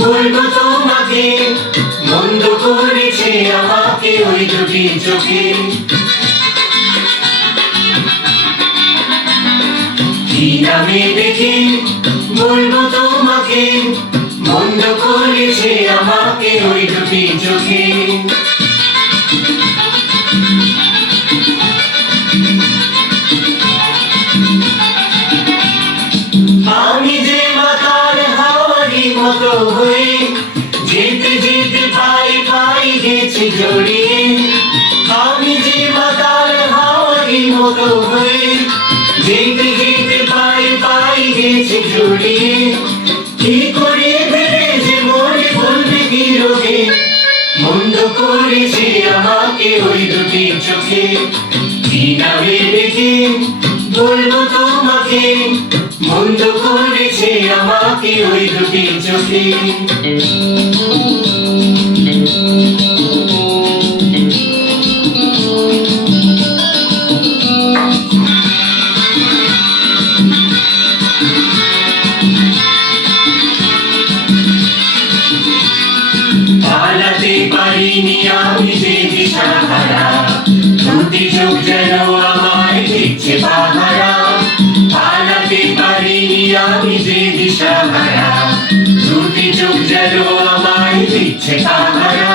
বলবো তোমাকে মন্দ করেছে আমাকে ওই দুটি চোখে। কি নামে দেখে বলবো তোমাকে মন্দ করেছে আমাকে ওই দুটি চোখে। আমি যে মাতার হাওয়ারি মতো হয়ে যেতে যেতে পাই পাই গেছি জড়িয়ে। আমি যে মাতার হাওয়ারি মতো হয়ে যেতে যেতে পাই পাই গেছি জড়িয়ে। কি করে ভেবে যে মনে বলবে কি রোগে মন্দ করেছে আমাকে ওই দুটি চোখে। কি নামে দেখে বলবো তোমাকে মন্দ করেছে আমাকে ওই দুটি চোখে। পালাতে পারিনি আমি যে দিশাহারা, দুটি চোখ যেন আমায় দিচ্ছে পাহারা। পালাতে পারিনি আমি যে দিশাহারা, দুটি চোখ যেন আমায় দিচ্ছে পাহারা।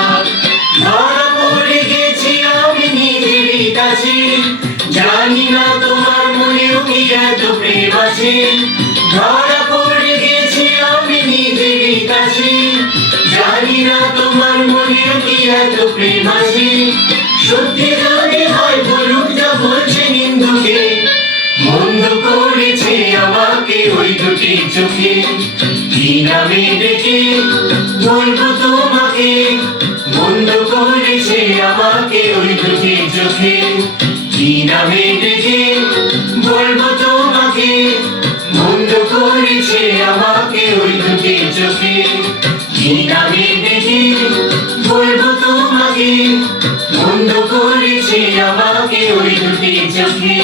ধরা পড়ে গেছি আমি নিজেরই কাছে, জানি না তোমার মনেও কি এত প্রেম আছে। ধরা পড়ে গেছি আমি নিজেরই কাছে, জানি না তোমার মনেও কি এত প্রেম আছে। সত্যি যদি হয় বলুক যা বলছে নিন্দুকে, মন্দ করেছে আমাকে ওই দুটি চোখে। কি নামে ডেকে বলবো তোমাকে মন্দ করেছে আমাকে ওই দুটি চোখে। কি নামে ডেকে বলবো তোমাকে মন্দ করেছে আমাকে ওই দুটি চোখে। কি নামে ডেকে বলবো তোমাকে মন্দ করেছে আমাকে ওই দুটি চোখে।